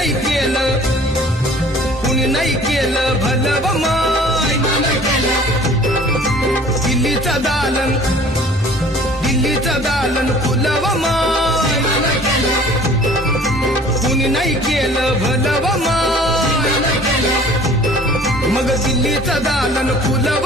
नाही केलं कुणी नाही केलं भलं व माय दिल्लीचं दालन फुलं व माय कुणी नाही केलं भलं व माय मग दिल्लीचं दालन फुलं